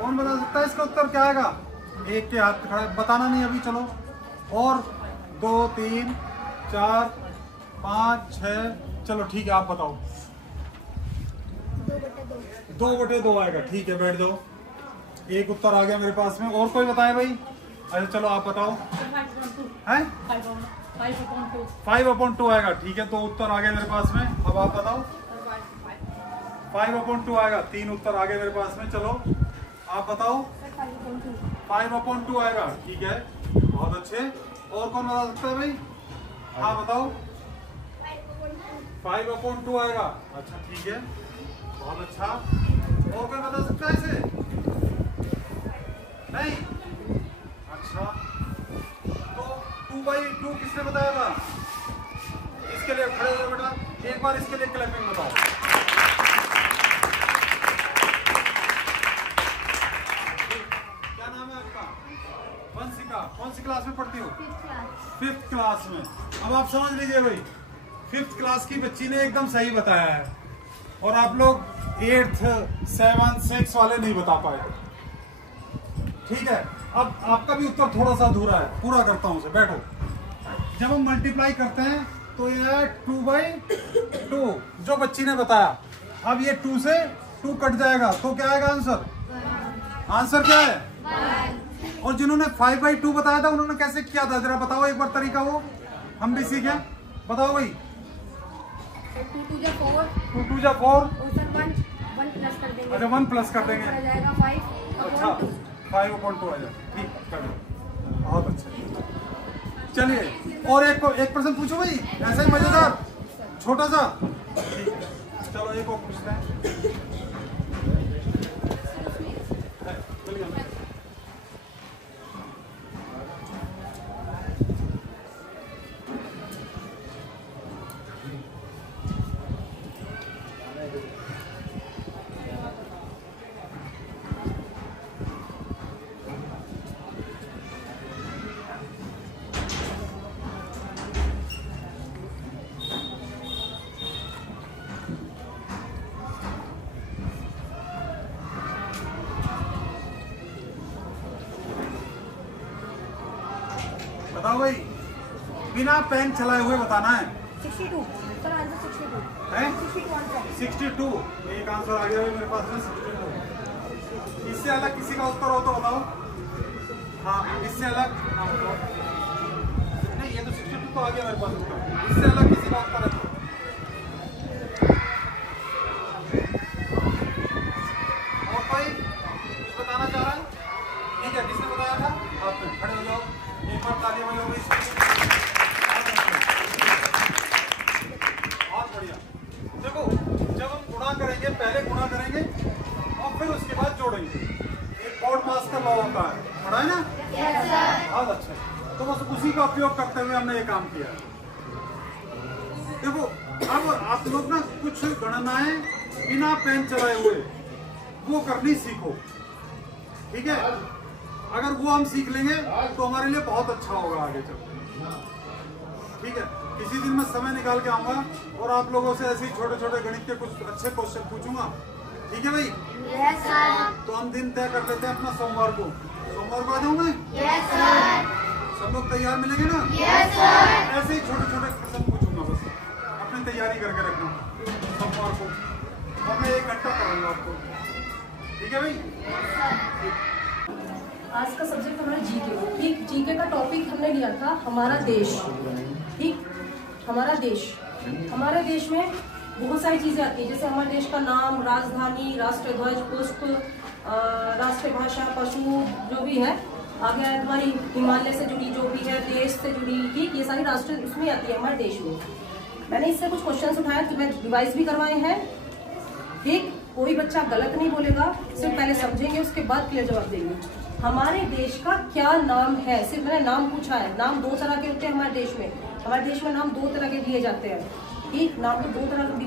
कौन बता सकता है इसका उत्तर क्या आएगा? एक के हाथ खड़ा, बताना नहीं अभी, चलो। और 2 3 4 5 6, चलो ठीक है, आप बताओ। 2/2 आएगा, ठीक है, बैठ जाओ। एक उत्तर आ गया मेरे पास में। और कोई बताए भाई? अच्छा चलो आप बताओ। हैं 5/2 आएगा, ठीक है, 2 उत्तर आ गए मेरे पास में। अब आप बताओ। 5/2 आएगा, 3 उत्तर आ गए मेरे पास में। चलो आप बताओ। 5/2 आएगा, ठीक है, बहुत अच्छे। और कौन बता सकता है भाई? हाँ बताओ। 5/2 आएगा, अच्छा ठीक है, बहुत अच्छा। और कोई बता सकता है इसे? नहीं, अच्छा। तो 2/2 किसने बताया था? इसके लिए खड़े हो बेटा, एक बार इसके लिए क्लैपिंग बताओ। क्या नाम है आपका? वंशिका। कौन सी क्लास में पढ़ती हो? 5th क्लास में। अब आप समझ लीजिए भाई, 5th क्लास की बच्ची ने एकदम सही बताया है, और आप लोग 8th 7th 6 वाले नहीं बता पाए। ठीक है, अब आपका भी उत्तर थोड़ा सा अधूरा है, पूरा करता हूं उसे, बैठो। जब हम मल्टीप्लाई करते हैं तो ये 2/2 जो बच्ची ने बताया। अब ये 2 से 2 कट जाएगा, तो क्या आएगा आंसर? आंसर क्या है? और जिन्होंने 5/2 बताया था उन्होंने कैसे किया था, जरा बताओ एक बार तरीका, वो हम भी सीखें। बताओ भाई। 2 2 जा 4, 2 2 जा 4, वन प्लस कर देंगे। अच्छा 1 प्लस कर देंगे, आ जाएगा 5। अच्छा 5/2 आ जाएगा, ठीक कर दो, बहुत अच्छा। चलिए और एक प्रश्न पूछो भाई, ऐसा ही मजेदार छोटा सा। ठीक है, चलो एक और पूछते हैं। बताओ भाई, बिना पेन चलाए हुए बताना है। 62 सर, आंसर 62 है। 62 आंसर। 62 एक आंसर आ गया मेरे पास में, 62। इससे अलग किसी का उत्तर हो तो बताओ। हाँ, इससे अलग हाँ बताओ। नहीं, ये तो 62 तो आ गया मेरे पास उत्तर। इससे अलग किसी का उत्तर है तो और कोई कुछ बताना चाह रहा है? ठीक है, किसने बताया था? आपने। खड़े हो जाओ, एक बार ताली बजाओ भाई। बहुत बढ़िया। देखो, जब हम गुणा करेंगे, पहले गुणा करेंगे और फिर उसके बाद जोड़ेंगे। एक बोर्ड पास का लॉ होता है, पढ़ा है ना? Yes sir. बहुत अच्छा, तो बस उसी का उपयोग करते हुए हमने ये काम किया। देखो, अब आप लोग ना कुछ गणनाएं बिना पेन चलाए हुए वो करनी सीखो, ठीक है? अगर वो हम सीख लेंगे तो हमारे लिए बहुत अच्छा होगा आगे चल। ठीक है, किसी दिन मैं समय निकाल के आऊंगा और आप लोगों से ऐसे ही छोटे छोटे गणित के कुछ अच्छे क्वेश्चन पूछूंगा, ठीक है भाई? Yes sir. तो हम दिन तय कर लेते हैं अपना सोमवार को। सोमवार को आ जाऊं मैं? Yes sir. सब लोग तैयार मिलेंगे ना? Yes sir. ऐसे ही छोटे छोटे प्रश्न पूछूंगा, बस अपनी तैयारी करके रखना सोमवार को, और मैं 1 घंटा पढ़ाऊंगा आपको, ठीक है भाई? आज का सब्जेक्ट हमारा जीके। ठीक, जीके का टॉपिक हमने लिया था हमारा देश। ठीक, हमारा देश। हमारे देश में बहुत सारी चीजें आती है, जैसे हमारे देश का नाम, राजधानी, राष्ट्र ध्वज, पुष्प, राष्ट्रीय भाषा, पशु, जो भी है। आगे है तुम्हारी हिमालय से जुड़ी जो भी है, देश से जुड़ी, ठीक, ये सारी राष्ट्र उसमें आती है हमारे देश में। मैंने इससे कुछ क्वेश्चंस उठाए तो मैं रिवाइज भी करवाए हैं। ठीक, कोई बच्चा गलत नहीं बोलेगा, सिर्फ पहले समझेंगे उसके बाद क्लियर जवाब देंगे। हमारे देश का क्या नाम है, सिर्फ मैंने नाम पूछा है। नाम 2 तरह के होते हैं हमारे देश में। हमारे देश में नाम 2 तरह के दिए जाते हैं। ठीक, नाम को 2 तरह का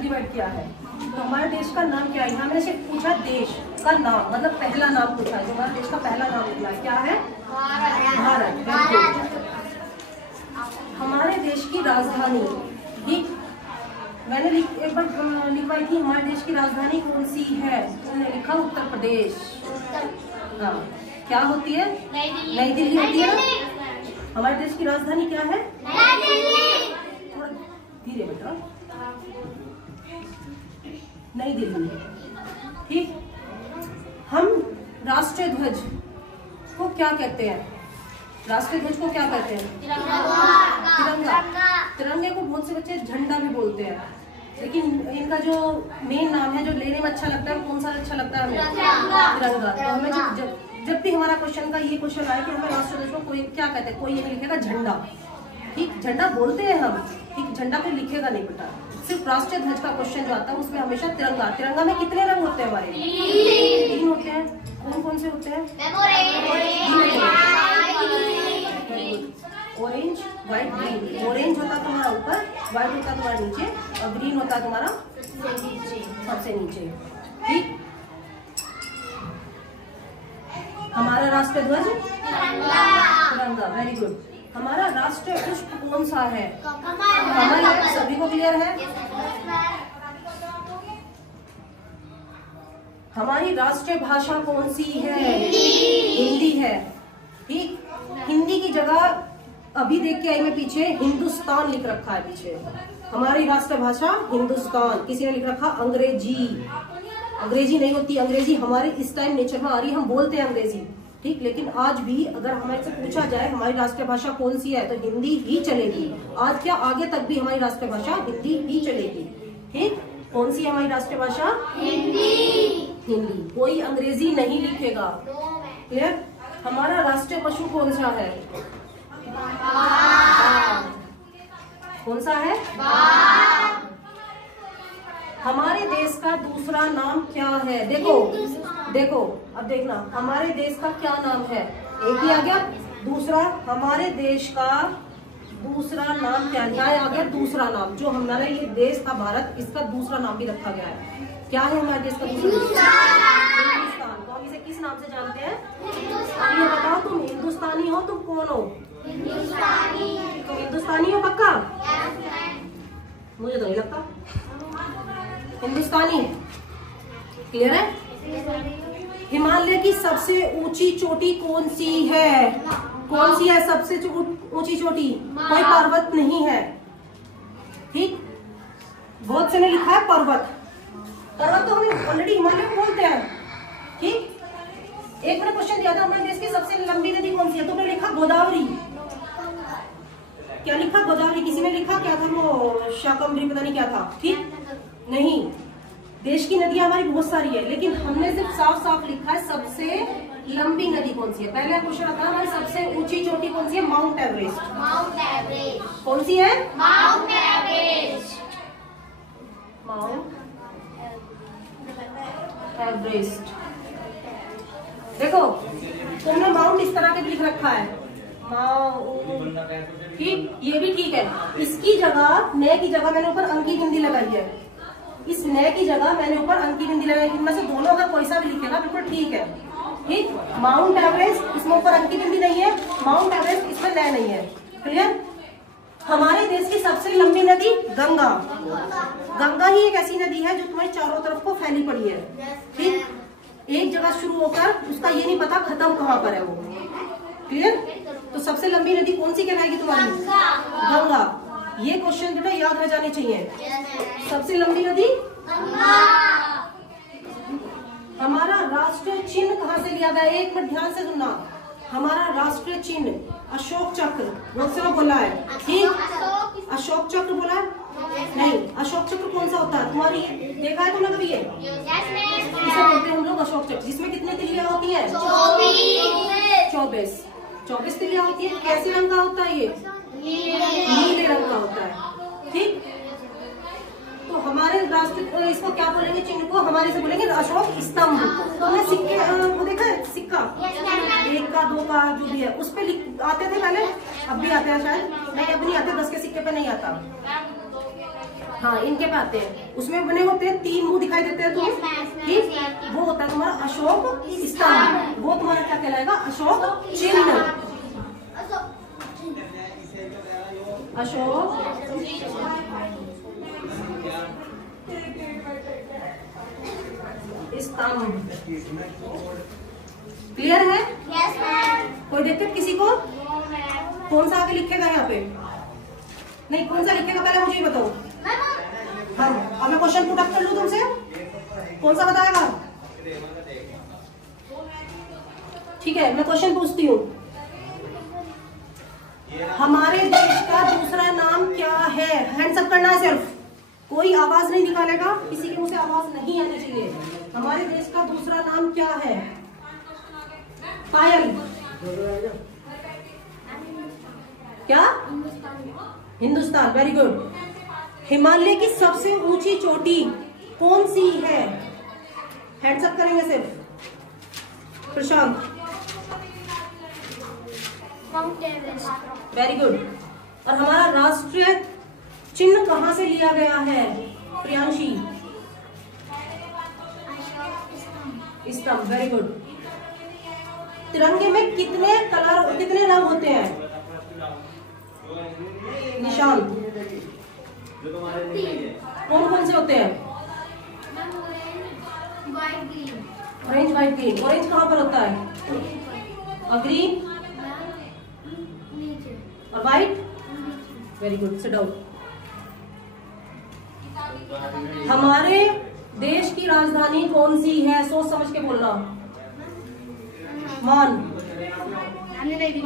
डिवाइड किया है। तो हमारे देश का नाम क्या है? यहाँ मैंने सिर्फ पूछा देश। का नाम, मतलब पहला नाम पूछा है, जो हमारे देश का पहला नाम निकला है, क्या है? भारत। हमारे देश की राजधानी, ठीक, मैंने एक बार लिखवाई थी, हमारे देश की राजधानी कौन सी है? मैंने लिखा उत्तर प्रदेश। हाँ, क्या होती है? नई दिल्ली होती है ना। हमारे देश की राजधानी क्या है? थोड़ा धीरे बेटा, नई दिल्ली, ठीक। हम राष्ट्रीय ध्वज को क्या कहते हैं? राष्ट्रीय ध्वज को क्या कहते हैं? तिरंगा। तिरंगे को बहुत से बच्चे झंडा भी बोलते हैं, लेकिन इनका जो मेन नाम है, जो लेने में अच्छा लगता है, कौन सा अच्छा लगता है हमें? तिरंगा। तो हमें जब भी हमारा क्वेश्चन का ये क्वेश्चन आए कि हमें राष्ट्रीय ध्वज को कोई क्या कहते हैं, कोई ये लिखेगा झंडा, ठीक, झंडा बोलते हैं हम, ठीक, झंडा पे लिखेगा नहीं बेटा। सिर्फ राष्ट्रीय ध्वज का क्वेश्चन जो आता है उसमें हमेशा तिरंगा। तिरंगा में कितने रंग होते हैं हमारे? 3 होते हैं। कौन कौन से होते हैं? Orange, white, green. ऑरेंज होता तुम्हारा ऊपर, व्हाइट होता तुम्हारा नीचे, और ग्रीन होता तुम्हारा सबसे नीचे, ठीक। हमारा राष्ट्रीय ध्वज तिरंगा, वेरी गुड। हमारा राष्ट्रीय पुष्प कौन सा है? कमल। सभी को क्लियर है? हमारी राष्ट्रीय भाषा कौन सी है? हिंदी है, ठीक। हिंदी की जगह अभी देख के आई मैं पीछे, हिंदुस्तान लिख रखा है पीछे। हमारी राष्ट्रीय भाषा हिंदुस्तान, किसी ने लिख रखा अंग्रेजी। अंग्रेजी नहीं होती, अंग्रेजी हमारे इस टाइम नेचर में आ रही है, हम बोलते हैं अंग्रेजी, ठीक, लेकिन आज भी अगर हमारे से पूछा जाए हमारी राष्ट्रीय भाषा कौन सी है, तो हिंदी ही चलेगी। आज क्या, आगे तक भी हमारी राष्ट्रीय भाषा हिंदी ही चलेगी, ठीक। कौन सी है हमारी राष्ट्रीय भाषा? हिंदी। कोई अंग्रेजी नहीं लिखेगा, क्लियर। हमारा राष्ट्रीय पशु कौन सा है? कौन सा है? हमारे देश का दूसरा नाम क्या है? देखो देखो, अब देखना, हमारे देश का क्या नाम है? एक ही आ गया। दूसरा, हमारे देश का दूसरा नाम क्या है? आ गया दूसरा नाम। जो हमारा ये देश था भारत, इसका दूसरा नाम भी रखा गया है। क्या है हमारे देश का दूसरा? हिंदुस्तान। तो हम इसे किस नाम से जानते हैं? अब ये बताओ, तुम हिंदुस्तानी हो, तुम कौन हो? तुम हिंदुस्तानी हो पक्का? मुझे तो नहीं लगता। हिंदुस्तानी, क्लियर है? हिमालय की सबसे ऊंची चोटी कौन सी है? कौन सी है सबसे ऊंची चोटी? कोई पर्वत नहीं है, ठीक। बहुत से ने लिखा है पर्वत। पर्वत तो हम ऑलरेडी हिमालय को बोलते हैं, ठीक। एक मैंने क्वेश्चन दिया था, हमारे देश की सबसे लंबी नदी कौन सी है? तुमने लिखा गोदावरी। क्या लिखा? गोदावरी। किसी ने लिखा क्या था वो, शाकंभरी, पता नहीं क्या था, ठीक। नहीं, देश की नदियां हमारी बहुत सारी है, लेकिन हमने सिर्फ साफ साफ लिखा है सबसे लंबी नदी कौन सी है। पहले क्वेश्चन था हमारी सबसे ऊंची चोटी कौन सी है? Mount Everest. Mount Everest. कौन सी है? Mount Everest. Mount Everest. देखो, तुमने माउंट इस तरह के लिख रखा है, ठीक, ये भी ठीक है। इसकी जगह, न की जगह मैंने ऊपर अंकी बिंदी लगाई है। इस न की जगह मैंने ऊपर अंकी बिंदी लगाई। इनमें से दोनों अगर कोई सा भी लिखेगा बिल्कुल ठीक है, ठीक। माउंट एवरेस्ट, इसमें ऊपर अंकी बिंदी नहीं है। माउंट एवरेस्ट, इसमें न नहीं है, क्लियर। हमारे देश की सबसे लंबी नदी गंगा। गंगा ही एक ऐसी नदी है जो तुम्हारी चारों तरफ को फैली पड़ी है, ठीक। एक जगह शुरू होकर उसका ये नहीं पता खत्म कहाँ पर है वो, क्लियर। तो सबसे लंबी नदी कौन सी कहलाएगी तुम्हारी? गंगा। ये क्वेश्चन बेटा याद रह जाने चाहिए। सबसे लंबी नदी गंगा। हमारा राष्ट्रीय चिन्ह कहाँ से लिया गया? एक मिनट ध्यान से सुनना। हमारा राष्ट्रीय चिन्ह अशोक चक्र, बहुत से बोला है, ठीक। अशोक चक्र बोला है? नहीं, अशोक चक्र कौन सा होता है? तुम्हारी देखा है तुमने कभी? ये इसे बोलते हैं हम लोग अशोक चक्र, जिसमें कितनी तिल्लियां होती है? 24 तिल्लियां होती है। कैसे रंग का होता है? ये नीले रंग का होता है, ठीक। तो हमारे राष्ट्र, इसको क्या बोलेंगे चिन्ह को? हमारे से बोलेंगे अशोक स्तंभ। तुमने सिक्के वो देखा है? सिक्का 1 का 2 का जो भी है उस पे आते थे पहले, अब भी आते हैं शायद, नहीं अब नहीं आते, 10 के सिक्के पे नहीं आता। हाँ इनके पे आते हैं, उसमें बने होते हैं 3 मुंह दिखाई देते हैं तो Yes, ma'am. ठीक, वो होता है तुम्हारा अशोक स्तंभ, वो तुम्हारा क्या कहलाएगा, अशोक चिन्ह, अशोक स्तंभ। क्लियर है? Yes, ma'am. कोई दिक्कत किसी को? No, ma'am. कौन सा आगे लिखेगा यहाँ पे? नहीं, कौन सा लिखेगा पहले मुझे ये बताओ। हाँ, अब मैं क्वेश्चन पुट अप कर लूँ तुमसे, कौन सा बताएगा? ठीक है, मैं क्वेश्चन पूछती हूँ, हमारे देश का दूसरा नाम क्या है? हैंड्स अप करना है सिर्फ, कोई आवाज नहीं निकालेगा, किसी के मुंह से आवाज नहीं आनी चाहिए। हमारे देश का दूसरा नाम क्या है? पायल, क्या? Hindustan, very good. हिमालय की सबसे ऊंची चोटी कौन सी है? हैंड्स अप करेंगे सिर्फ। प्रशांत, Mount Everest. Very good. और हमारा राष्ट्रीय चिन्ह कहाँ से लिया गया है? प्रियांशी, स्तंभ, वेरी गुड। तिरंगे में कितने कलर, कितने रंग होते हैं? निशान, कौन कौन से होते हैं? Ma'am, orange, white, green. Orange, white, green. Orange कहाँ पर होता है? और ग्रीन Ma'am, नीचे. और white, very good, sit down. हमारे देश की राजधानी कौन सी है? सोच समझ के बोलना। मान, हमने नहीं दी.